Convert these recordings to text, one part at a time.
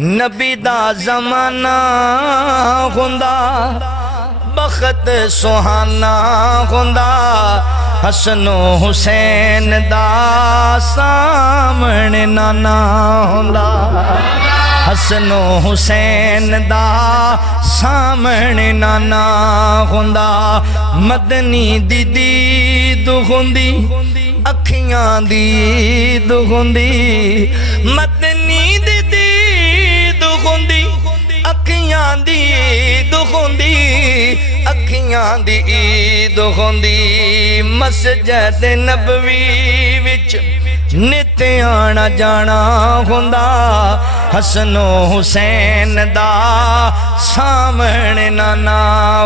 نبی دا زمانہ ہوندا بخت سہانا ہوندا حسن و حسین دا سامنے نانا ہوندا حسن و حسین دا سامنے نانا ہوندا مدنی دی دید ہوندی اکھیاں دی عید ہوندی مدنی دی دید ہوندی اکھیاں دی عید ہوندی اکھیاں دی عید ہوندی مسجد نبوی وچ نت آنا جانا ہوندا حسن و حسین دا سامنے نانا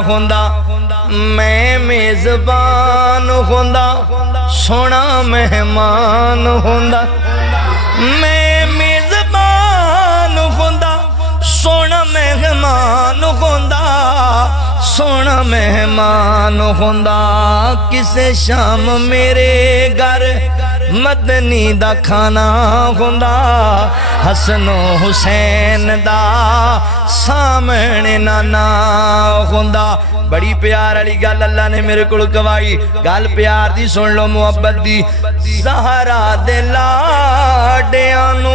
ہوندا میں میزبان ہوندا سونا مہمان ہوندا میں میزبان ہوندا سونا مہمان ہوندا سونا مہمان ہوندا کسے شام میرے گھر مدنی دا کھانا ہوندا حسن و حسین دا سامنے نانا ہوندا بڑی پیار علی گل اللہ نے میرے کول گوائی گل پیار دی سن لو محبت دی زہرا دے لاڈیاں نو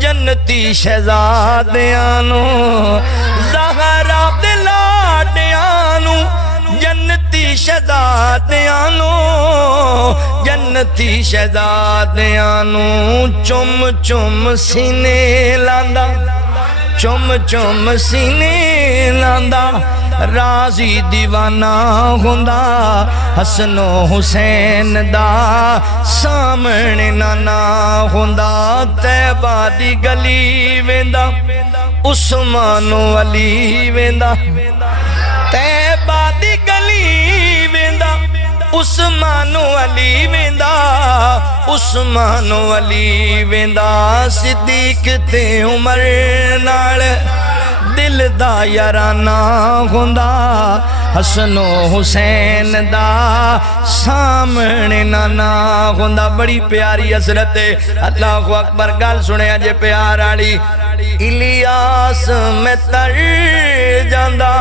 جنتی شہزادیاں نو زہرا دے لاڈیاں نو جنتی شہزادیاں نو جنتی شہزادیاں نو چم چم سینے لاندا چم چم سینے لاندا راضی دیوانہ ہوندا حسن و حسین دا سامنے نانا ہوندا طیبہ دی گلی ویندا عثمان و علی ویندا طیبہ دی گلی ویندا عثمان و علی ویندا عثمان و علی ویندا صدیق تے عمر نال دل دا یارانہ ہوندا حسن و حسین دا سامنے نانا ہوندا بڑی پیاری حضرت اللہ اکبر گل سنے جے پیار آلی الیاس میں تر جاندا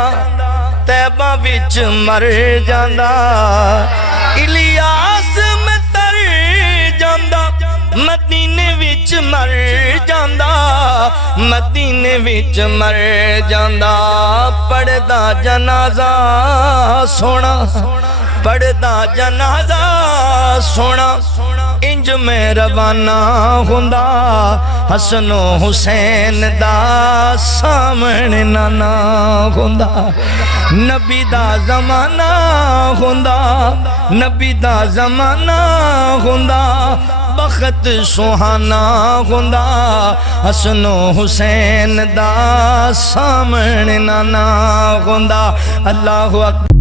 طیبہ وچ مر جاندا الیاس میں تر جاندا مدینے وچ مر جاندا مدینے وچ مر جاندا پڑھدا جنازہ سونا پڑھدا جنازہ سونا انج میں روانہ ہوندا حسن و حسین دا سامنے نانا ہوندا نبی دا زمانہ ہوندا نبی دا زمانہ ہوندا بخت سہانا ہوندا حسن و حسین دا سامنے نانا ہوندا اللہ اکبر